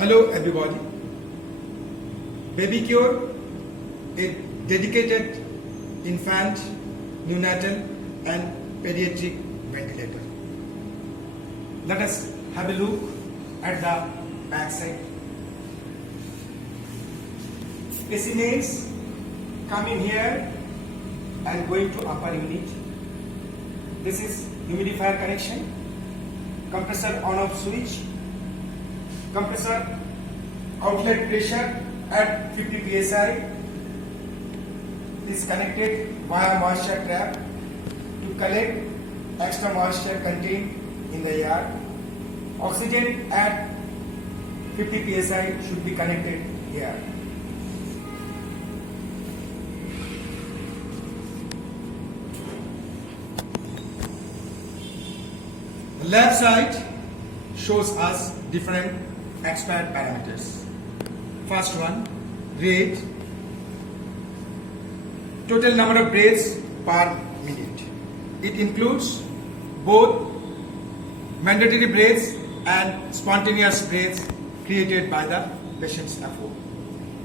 Hello everybody. Babycure, a dedicated infant, neonatal and pediatric ventilator. Let us have a look at the back side. Specimens come in here and going to upper unit. This is humidifier connection, compressor on off switch, compressor outlet pressure at 50 psi is connected via moisture trap to collect extra moisture contained in the air. Oxygen at 50 psi should be connected here. The left side shows us different expired parameters. First one, rate, total number of breaths per minute. It includes both mandatory breaths and spontaneous breaths created by the patient's effort.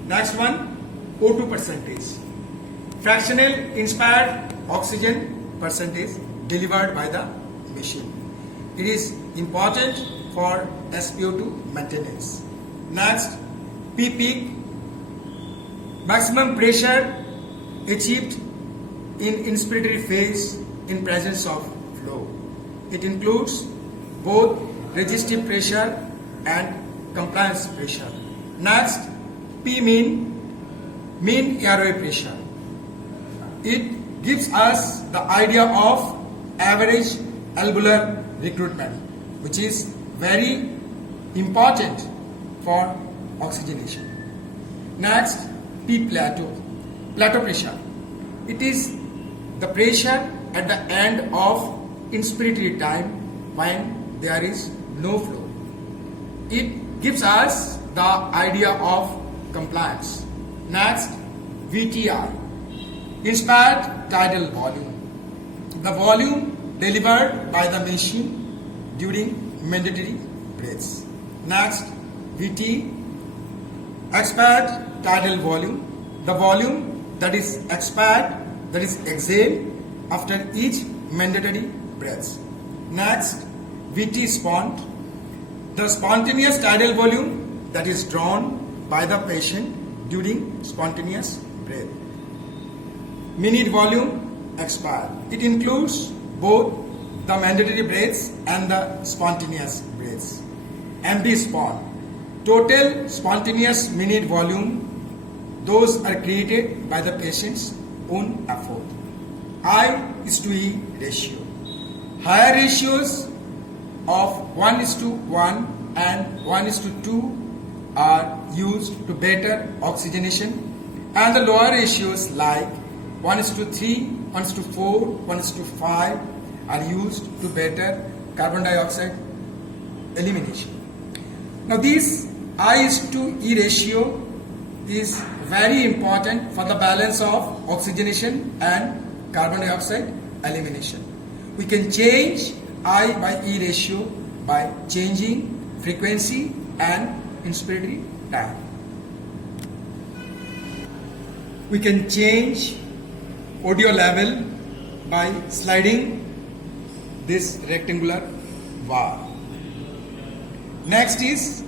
Next one, O2 percentage, fractional inspired oxygen percentage delivered by the machine. It is important for SpO2 maintenance. Next, P peak, maximum pressure achieved in inspiratory phase in presence of flow. It includes both resistive pressure and compliance pressure. Next, P mean airway pressure. It gives us the idea of average alveolar recruitment, which is very important for oxygenation. Next, P plateau pressure. It is the pressure at the end of inspiratory time when there is no flow. It gives us the idea of compliance. Next, VTR, inspired tidal volume. The volume delivered by the machine during mandatory breaths. Next, VT, expired tidal volume, the volume that is expired, that is exhaled after each mandatory breaths. Next, VT spont, the spontaneous tidal volume that is drawn by the patient during spontaneous breath. Minute volume expired. It includes both the mandatory breaths and the spontaneous breaths. MB spont, total spontaneous minute volume, those are created by the patient's own effort. I/E ratio. Higher ratios of 1:1 and 1:2 are used to better oxygenation, and the lower ratios like 1:3, 1:4, 1:5 are used to better carbon dioxide elimination. Now this I/E ratio is very important for the balance of oxygenation and carbon dioxide elimination. We can change I/E ratio by changing frequency and inspiratory time. We can change audio level by sliding this rectangular bar. Next is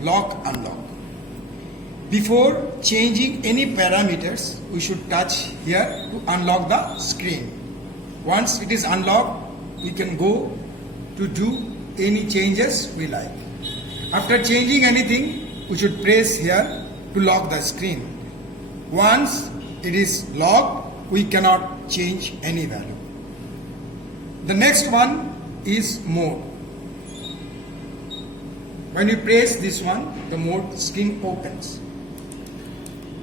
lock unlock. Before changing any parameters, we should touch here to unlock the screen. Once it is unlocked, we can go to do any changes we like. After changing anything, we should press here to lock the screen. Once it is locked, we cannot change any value. The next one is mode. When we press this one, the mode screen opens.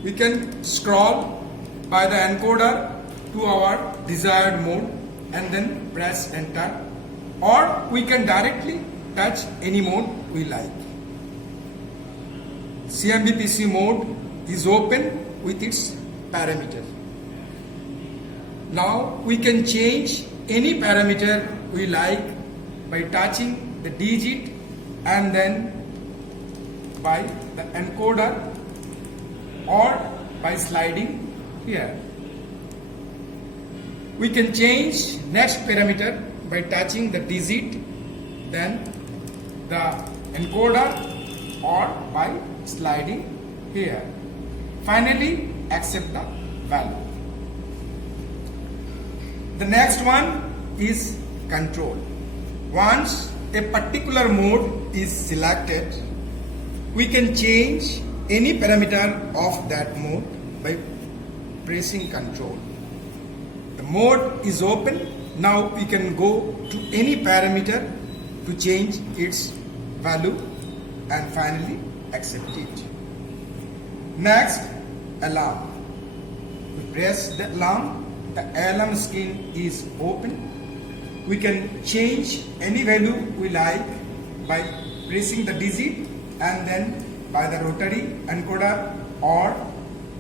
We can scroll by the encoder to our desired mode and then press enter, or we can directly touch any mode we like. CIMV PC mode is open with its parameter. Now we can change any parameter we like by touching the digit and then by the encoder or by sliding here. We can change next parameter by touching the digit, then the encoder or by sliding here. Finally, accept the value. The next one is control. Once a particular mode is selected, we can change any parameter of that mode by pressing control. The mode is open. Now we can go to any parameter to change its value and finally accept it. Next, alarm. We press the alarm. The alarm screen is open. We can change any value we like by pressing the digit and then by the rotary encoder or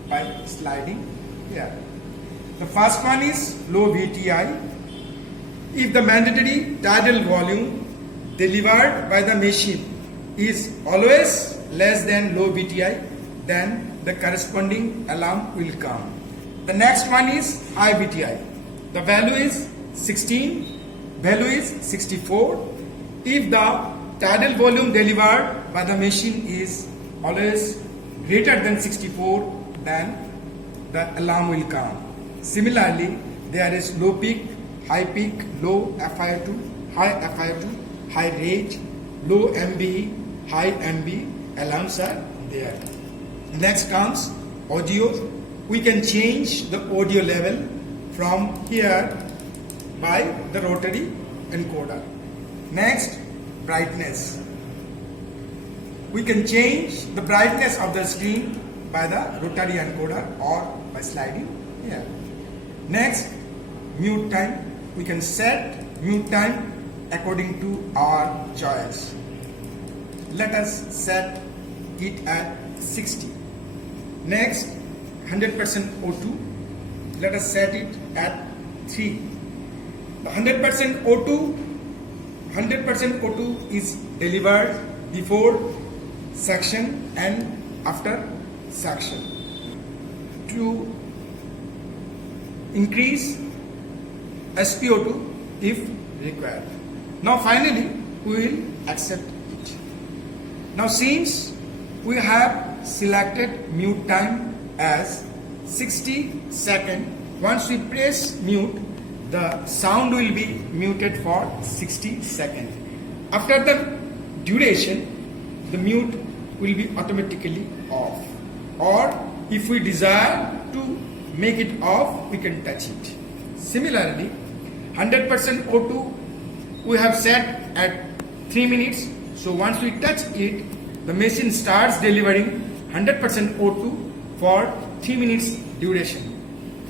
by sliding here. The first one is low VTI. If the mandatory tidal volume delivered by the machine is always less than low VTI, then the corresponding alarm will come. The next one is high VTI. The value is 16, value is 64. If the tidal volume delivered by the machine is always greater than 64, then the alarm will come. Similarly, there is low peak, low FIO2, high FIO2, high rate, low MBE, high MB alarms are there. Next comes audio. We can change the audio level from here by the rotary encoder. Next, brightness. We can change the brightness of the screen by the rotary encoder or by sliding here. Next, mute time. We can set mute time according to our choice. Let us set it at 60. Next, 100% O2. Let us set it at 3. The 100% O2 is delivered before suction and after suction to increase SpO2 if required. Now finally we will accept it. Now since we have selected mute time as 60 seconds, once we press mute, the sound will be muted for 60 seconds. After the duration, the mute will be automatically off. Or if we desire to make it off, we can touch it. Similarly, 100% O2 we have set at 3 minutes. So once we touch it, the machine starts delivering 100% O2 for 3 minutes duration.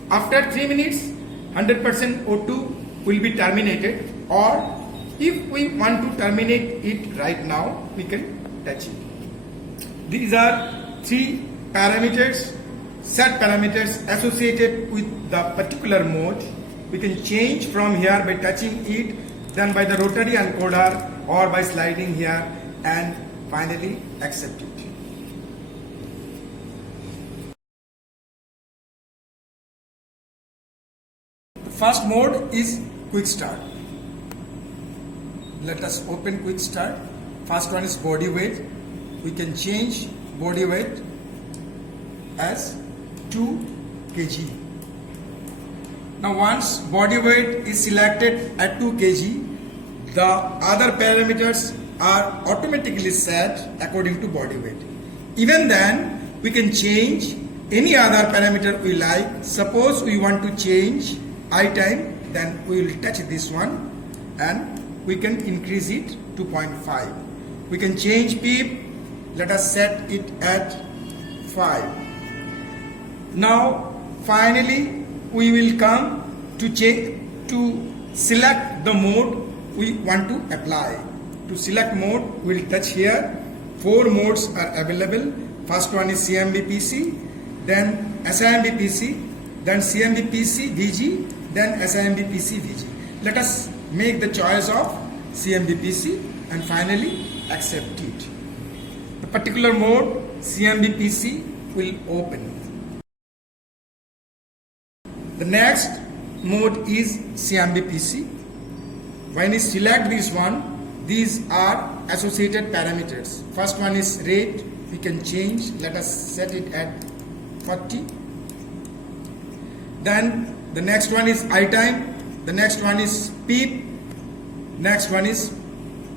After 3 minutes, 100% O2 will be terminated, or if we want to terminate it right now, we can touch it. These are 3 parameters, set parameters associated with the particular mode. We can change from here by touching it, then by the rotary encoder or by sliding here, and finally accept it. The first mode is quick start. Let us open quick start. First one is body weight. We can change body weight as 2 kg. Now once body weight is selected at 2 kg, the other parameters are automatically set according to body weight. Even then, we can change any other parameter we like. Suppose we want to change eye time, then we will touch this one and we can increase it to 0.5. We can change PEEP. Let us set it at 5. Now finally we will come to select the mode we want to apply. To select mode, we will touch here. 4 modes are available. First one is CIMV PC, then SIMV PC, then CIMV PS+PS-VG, then SIMV PS+VG. Let us make the choice of CIMV PC and finally accept it. The particular mode CIMV PC will open. The next mode is CIMV PC. When you select this one, these are associated parameters. First one is rate, we can change, let us set it at 40. Then the next one is eye time, the next one is PEEP, next one is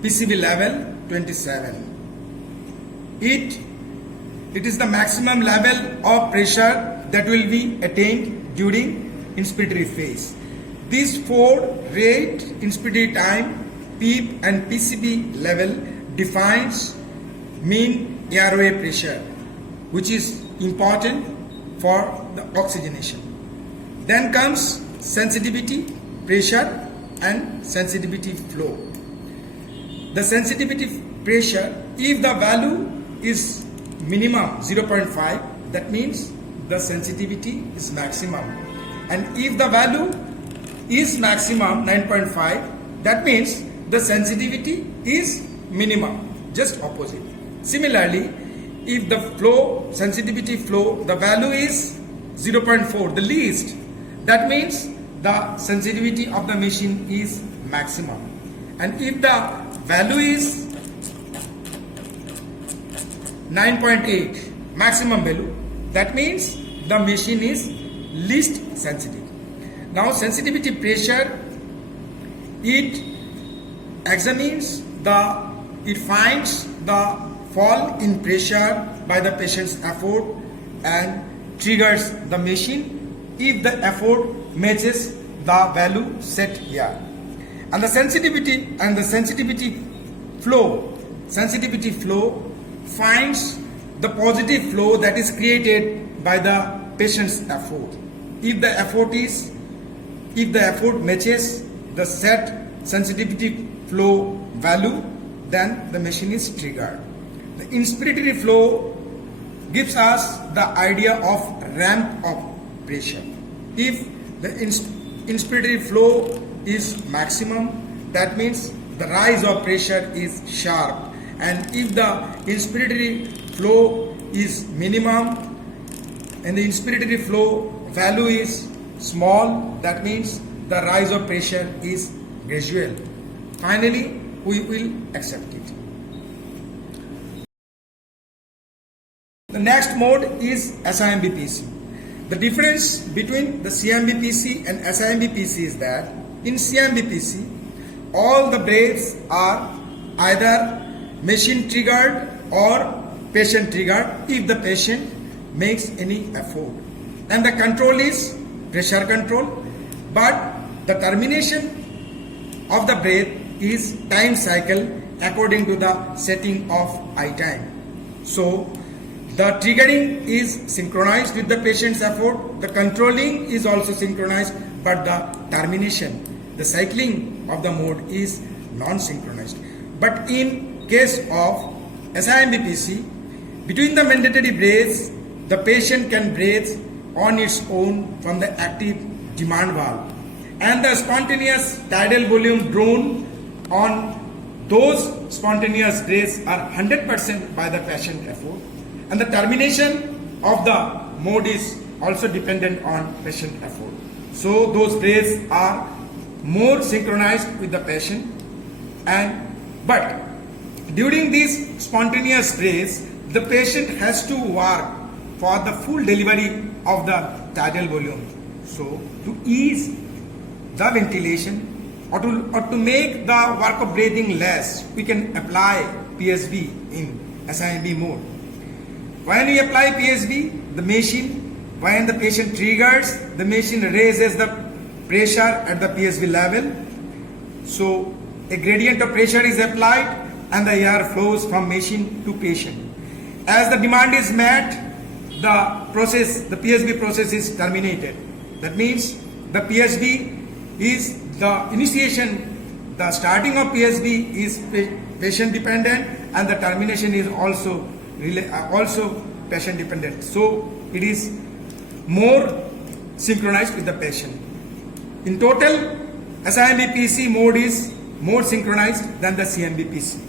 PCB level 27. It is the maximum level of pressure that will be attained during inspiratory phase. These four, rate, inspiratory time, PEEP and PCB level, defines mean airway pressure, which is important for the oxygenation. Then comes sensitivity, pressure and sensitivity flow. The sensitivity pressure, if the value is minimum 0.5, that means the sensitivity is maximum. And if the value is maximum 9.5, that means the sensitivity is minimum, just opposite. Similarly, if the flow, sensitivity flow, the value is 0.4, the least, that means the sensitivity of the machine is maximum. And if the value is 9.8, maximum value, that means the machine is least sensitive. Now sensitivity pressure, it finds the fall in pressure by the patient's effort and triggers the machine if the effort matches the value set here. And the sensitivity flow finds the positive flow that is created by the patient's effort. If the effort matches the set sensitivity flow value, then the machine is triggered. The inspiratory flow gives us the idea of ramp of pressure. If the inspiratory flow is maximum, that means the rise of pressure is sharp. And if the inspiratory flow is minimum and the inspiratory flow value is small, that means the rise of pressure is gradual. Finally, we will accept it. The next mode is SIMV PC. The difference between the CIMV PC and SIMV PC is that in CIMV PC, all the breaths are either machine triggered or patient triggered if the patient makes any effort. And the control is pressure control, but the termination of the breath is time cycle according to the setting of eye time. So the triggering is synchronized with the patient's effort, the controlling is also synchronized, but the termination, the cycling of the mode is non-synchronized. But in case of SIMV PC, between the mandatory breaths, the patient can breathe on its own from the active demand valve, and the spontaneous tidal volume drawn on those spontaneous breaths are 100% by the patient effort, and the termination of the mode is also dependent on patient effort. So those breaths are more synchronized with the patient, but during these spontaneous breaths, the patient has to work for the full delivery of the tidal volume. So to ease the ventilation or to make the work of breathing less, we can apply PSV in SIMV mode. When we apply PSV, when the patient triggers, the machine raises the pressure at the PSV level. So a gradient of pressure is applied and the air flows from machine to patient. As the demand is met, the PSV process is terminated. That means the PSV is the initiation, the starting of PSV is patient dependent, and the termination is also patient dependent. So it is more synchronized with the patient. In total, SIMV PC mode is more synchronized than the CIMV PC.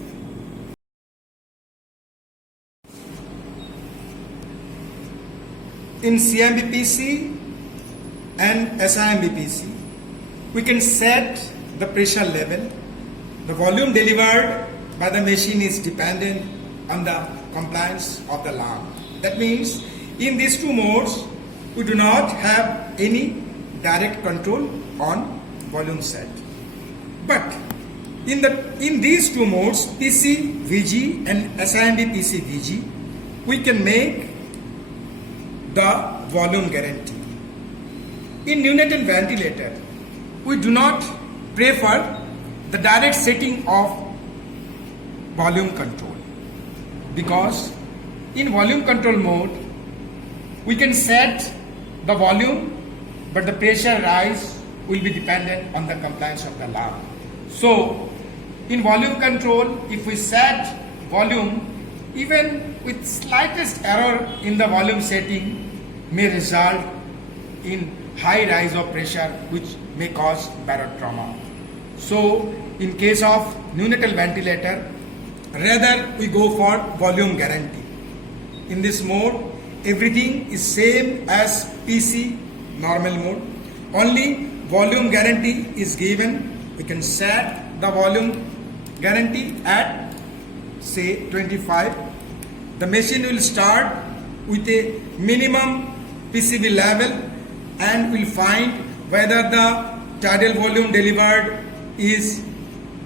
in CIMV PC and SIMV PC, we can set the pressure level. The volume delivered by the machine is dependent on the compliance of the lung. That means in these two modes, we do not have any direct control on volume set. But in these two modes, PC-VG and SIMV PC-VG, we can make the volume guarantee. In neonatal ventilator, we do not prefer the direct setting of volume control, because in volume control mode, we can set the volume, but the pressure rise will be dependent on the compliance of the lung. So, in volume control, if we set volume, even with slightest error in the volume setting may result in high rise of pressure, which may cause barotrauma. So, in case of neonatal ventilator, rather we go for volume guarantee. In this mode, everything is same as PC normal mode. Only volume guarantee is given. We can set the volume guarantee at say 25. The machine will start with a minimum PCB level and will find whether the tidal volume delivered is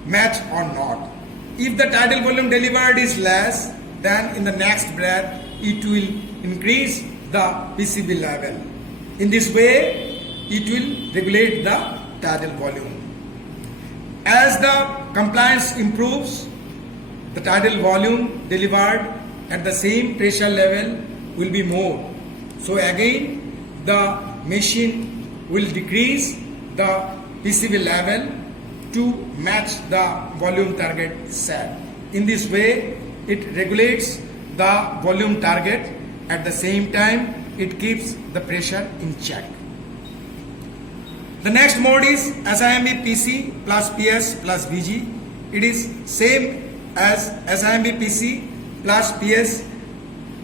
matched or not. If the tidal volume delivered is less, then in the next breath it will increase the PCB level. In this way, it will regulate the tidal volume. As the compliance improves, the tidal volume delivered at the same pressure level will be more. So again, the machine will decrease the PCB level to match the volume target set. In this way, it regulates the volume target. At the same time, it keeps the pressure in check. The next mode is SIMV PC plus PS plus VG. It is same as SIMV PC plus PS.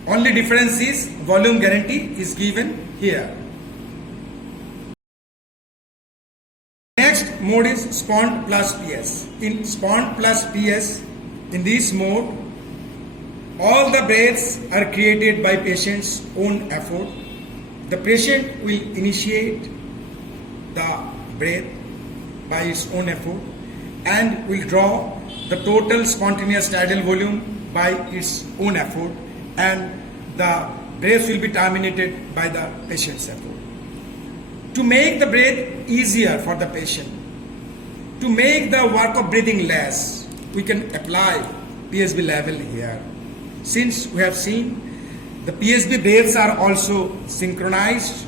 Only difference is volume guarantee is given here. Next mode is Spont plus PS. In Spont plus PS, in this mode, all the breaths are created by patient's own effort. The patient will initiate the breath by its own effort and will draw the total spontaneous tidal volume by its own effort, and the breath will be terminated by the patient's effort. To make the breath easier for the patient, to make the work of breathing less, we can apply PSB level here. Since we have seen the PSB breaths are also synchronized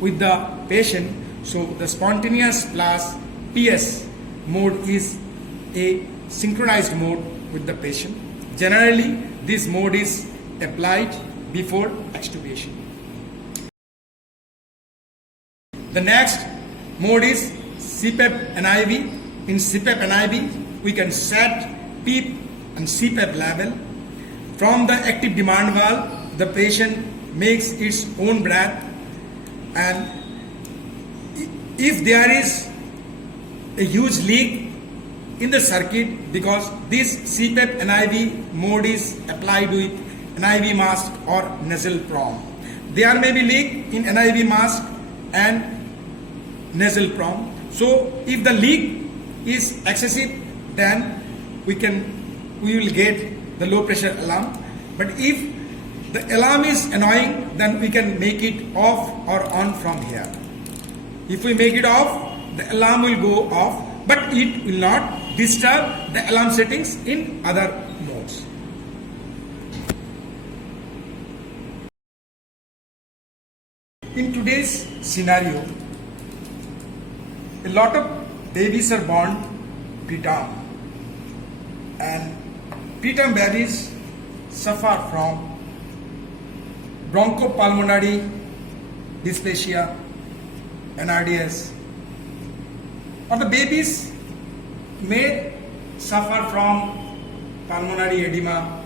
with the patient, so the spontaneous plus PS mode is a synchronized mode with the patient. Generally, this mode is applied before extubation. The next mode is CPAP NIV. In CPAP NIV, we can set PEEP and CPAP level. From the active demand valve, the patient makes its own breath, and if there is a huge leak in the circuit, because this CPAP NIV mode is applied with NIV mask or nasal prom. There may be leak in NIV mask and nasal prom. So if the leak is excessive, then we will get the low pressure alarm. But if the alarm is annoying, then we can make it off or on from here. If we make it off, the alarm will go off, but it will not disturb the alarm settings in other modes. In today's scenario, a lot of babies are born preterm, and preterm babies suffer from bronchopulmonary dysplasia, NRDS, or the babies may suffer from pulmonary edema,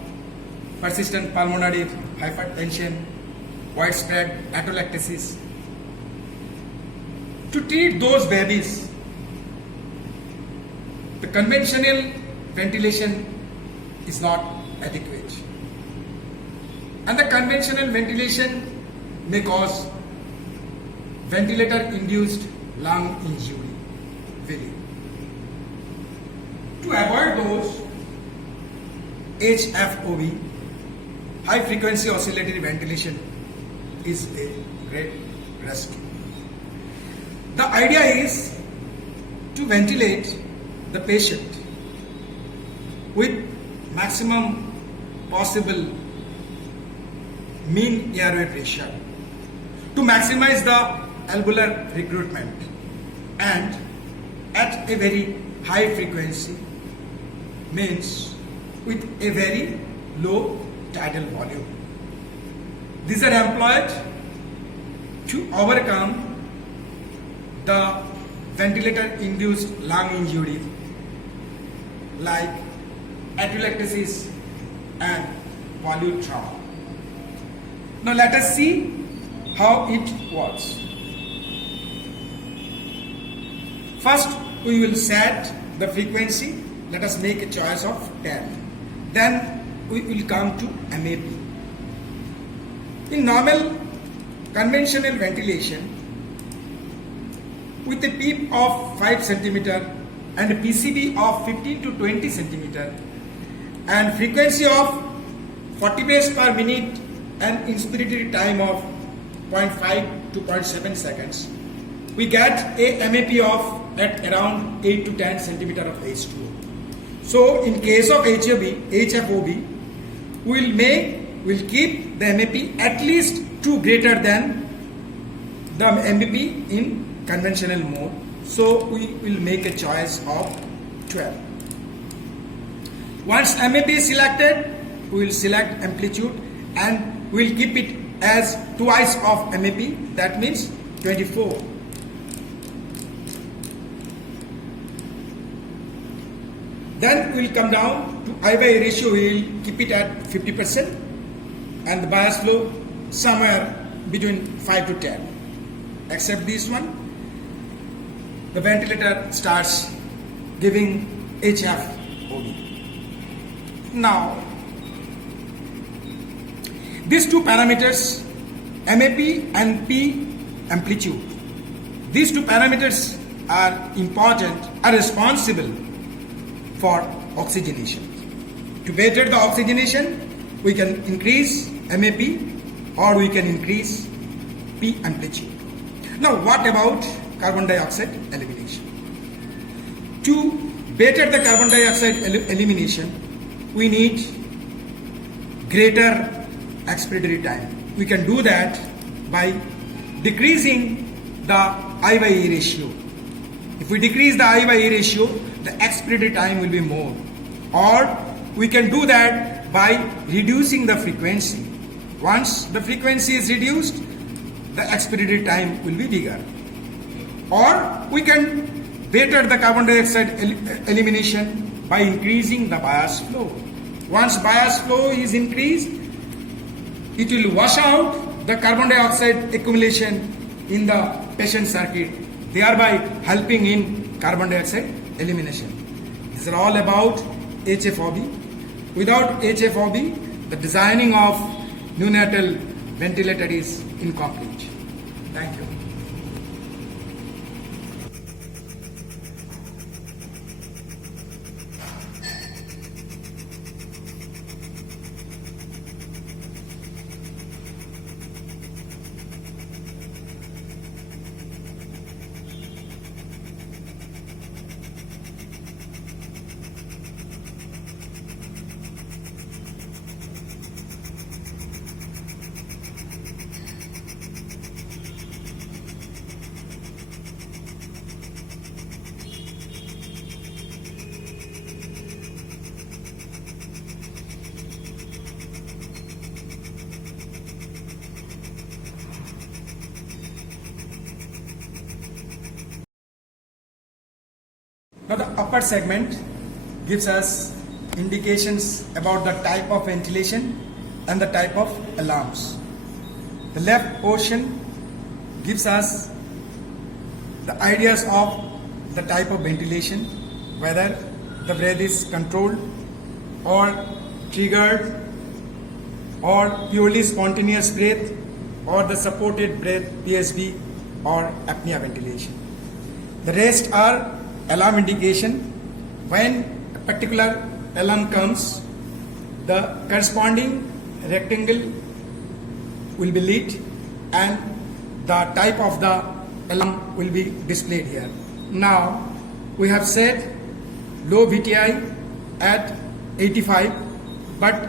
persistent pulmonary hypertension, widespread atelectasis. To treat those babies, the conventional ventilation is not adequate. And the conventional ventilation may cause ventilator-induced lung injury. Really. To avoid those, HFOV, high frequency oscillatory ventilation, is a great rescue. The idea is to ventilate the patient with maximum possible mean airway pressure to maximize the alveolar recruitment and at a very high frequency, means with a very low tidal volume. These are employed to overcome the ventilator-induced lung injury like atelectasis and volute trauma. Now let us see how it works. First, we will set the frequency. Let us make a choice of 10. Then we will come to MAP. In normal conventional ventilation, with a PEEP of 5 cm and a PCB of 15 to 20 cm and frequency of 40 beats per minute and inspiratory time of 0.5 to 0.7 seconds, we get a MAP of at around 8 to 10 cm of H2O. So in case of HFOV, we'll keep the MAP at least 2 greater than the MAP in conventional mode. So we will make a choice of 12. Once MAP is selected, we will select amplitude and we will keep it as twice of MAP, that means 24. Then we will come down to I by A ratio, we will keep it at 50% and the bias flow somewhere between 5 to 10. Except this one, the ventilator starts giving HFOV. Now, these two parameters, MAP and P amplitude, these two parameters are important, are responsible for oxygenation. To better the oxygenation, we can increase MAP or we can increase P amplitude. Now, what about carbon dioxide elimination? To better the carbon dioxide elimination, we need greater expiratory time. We can do that by decreasing the I by A ratio. If we decrease the I by A ratio, the expiratory time will be more. Or we can do that by reducing the frequency. Once the frequency is reduced, the expiratory time will be bigger. Or we can better the carbon dioxide elimination by increasing the bias flow. Once bias flow is increased, it will wash out the carbon dioxide accumulation in the patient circuit, thereby helping in carbon dioxide elimination. These are all about HFOV. Without HFOV, the designing of neonatal ventilator is incomplete. Thank you. Now the upper segment gives us indications about the type of ventilation and the type of alarms. The left portion gives us the ideas of the type of ventilation, whether the breath is controlled or triggered or purely spontaneous breath or the supported breath PSV or apnea ventilation. The rest are alarm indication. When a particular alarm comes, the corresponding rectangle will be lit and the type of the alarm will be displayed here. Now we have set low VTI at 85, but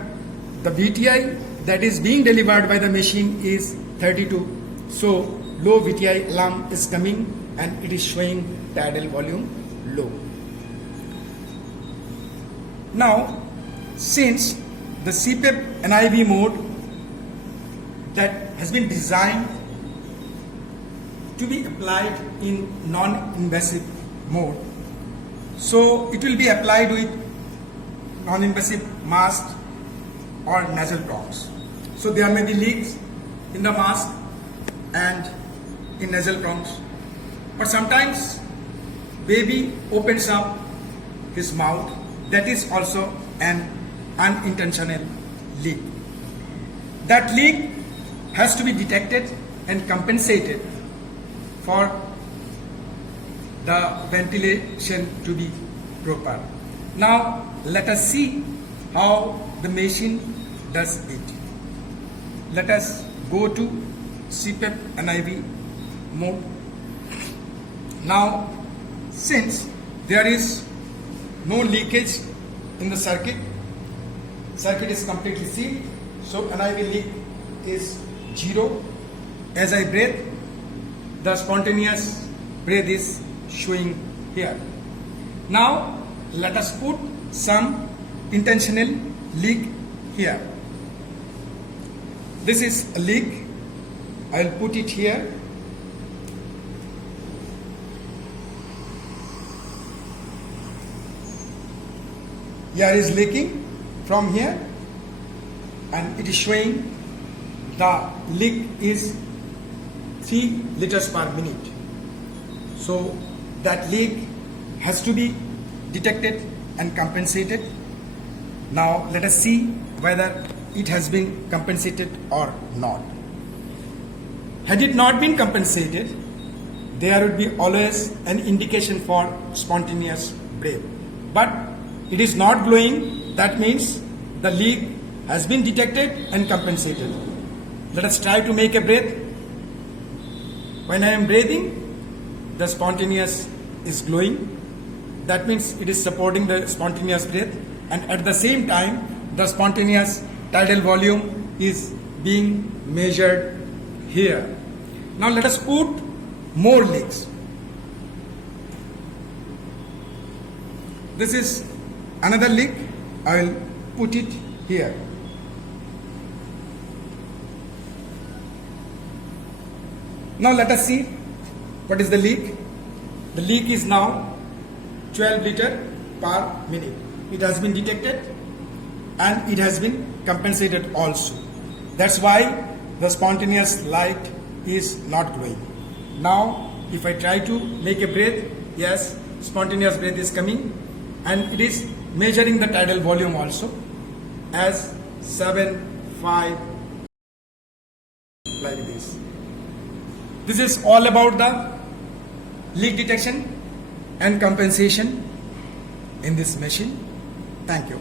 the VTI that is being delivered by the machine is 32. So low VTI alarm is coming and it is showing tidal volume low. Now, since the CPAP NIV mode that has been designed to be applied in non-invasive mode, so it will be applied with non-invasive mask or nasal prongs. So there may be leaks in the mask and in nasal prongs, but sometimes baby opens up his mouth. That is also an unintentional leak. That leak has to be detected and compensated for the ventilation to be proper. Now let us see how the machine does it. Let us go to CPAP NIV mode. Now, since there is no leakage in the circuit is completely sealed, so NIV leak is 0. As I breathe, the spontaneous breath is showing here. Now let us put some intentional leak here. This is a leak. I will put it here. Air is leaking from here and it is showing the leak is 3 liters per minute. So that leak has to be detected and compensated. Now let us see whether it has been compensated or not. Had it not been compensated, there would be always an indication for spontaneous breath. But it is not glowing, that means the leak has been detected and compensated. Let us try to make a breath. When I am breathing, the spontaneous is glowing. That means it is supporting the spontaneous breath, and at the same time the spontaneous tidal volume is being measured here. Now let us put more leaks. This is another leak. I will put it here. Now let us see what is the leak. The leak is now 12 liter per minute. It has been detected and it has been compensated also. That's why the spontaneous light is not glowing. Now if I try to make a breath, yes, spontaneous breath is coming and it is measuring the tidal volume also as 7.5 like this. This is all about the leak detection and compensation in this machine. Thank you.